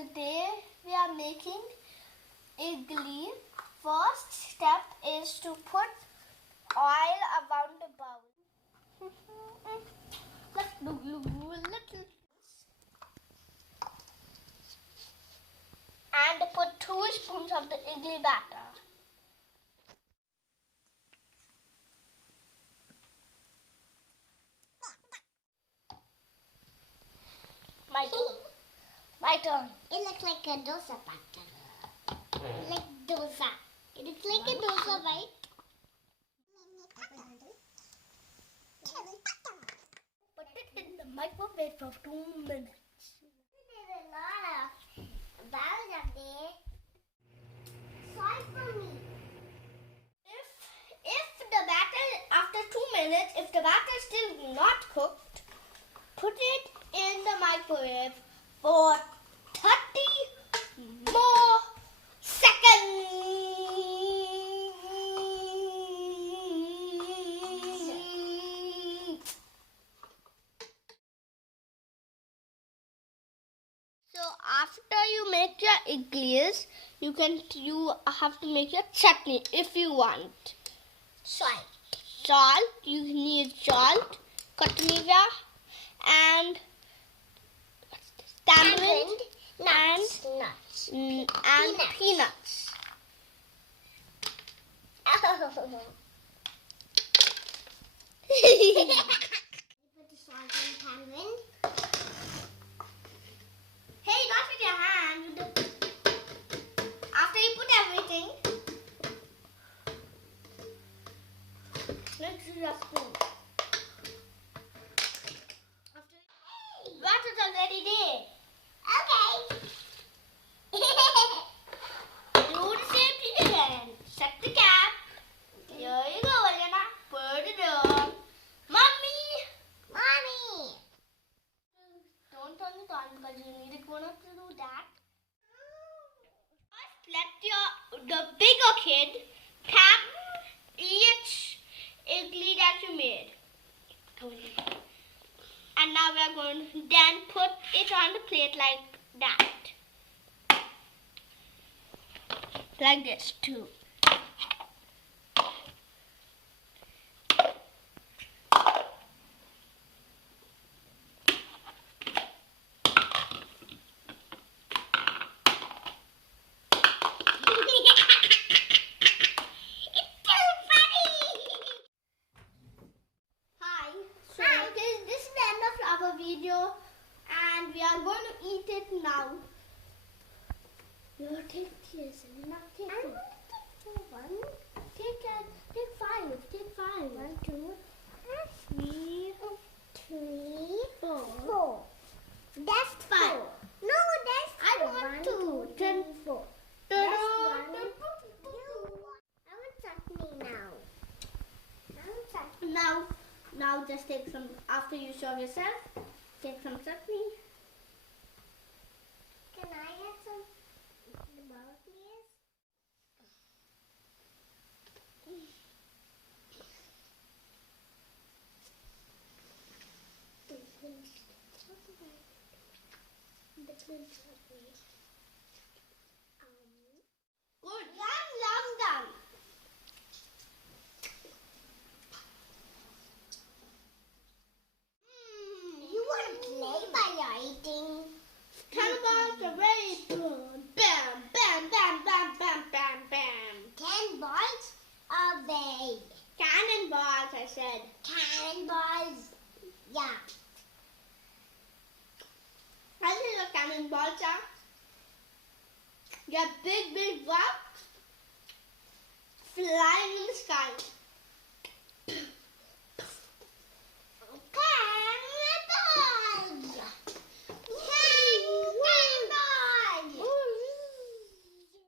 Today we are making idli. First step is to put oil around the bowl. Let's do little and put 2 spoons of the idli batter. My turn. It looks like a dosa pattern. Like dosa. It looks like a dosa, right? Put it in the microwave for 2 minutes. There's a lot of balls up there. Sorry for me. If the batter, after 2 minutes, if the batter is still not cooked, put it in the microwave for 30 more seconds. So after you make your idlis, you have to make your chutney if you want. Salt, you need salt, Corriander, and Tamrind, and peanuts. Oh. Put the salt in tamarind. Hey, not with your hand. After you put everything, let's use a spoon. Water's already there. Okay. Do the same thing again. Set the cap. Here you go, Elena. Put it on. Mommy! Don't turn it on because you need it grown up to do that. First, let the bigger kid tap each idli that you made. And now we are going to then put it on the plate like that. Like this too. Our video, and we are going to eat it now. You take this and now take it. Take 5. Take 5. 1, 2, 3, 4. That's 5. No, that's I want 2. 10, 4. That's 1. I want chutney now. Now just take some, after you serve yourself, take some chutney. Can I add some in the bowl, please? Good. Yum done. You want to play by your eating? Cannonballs are very good. Bam, bam, bam, bam, bam, bam, bam. Cannonballs are big. Cannonballs, I said. Cannonballs. Yeah. I think the cannonballs are. They're big rocks flying in the sky.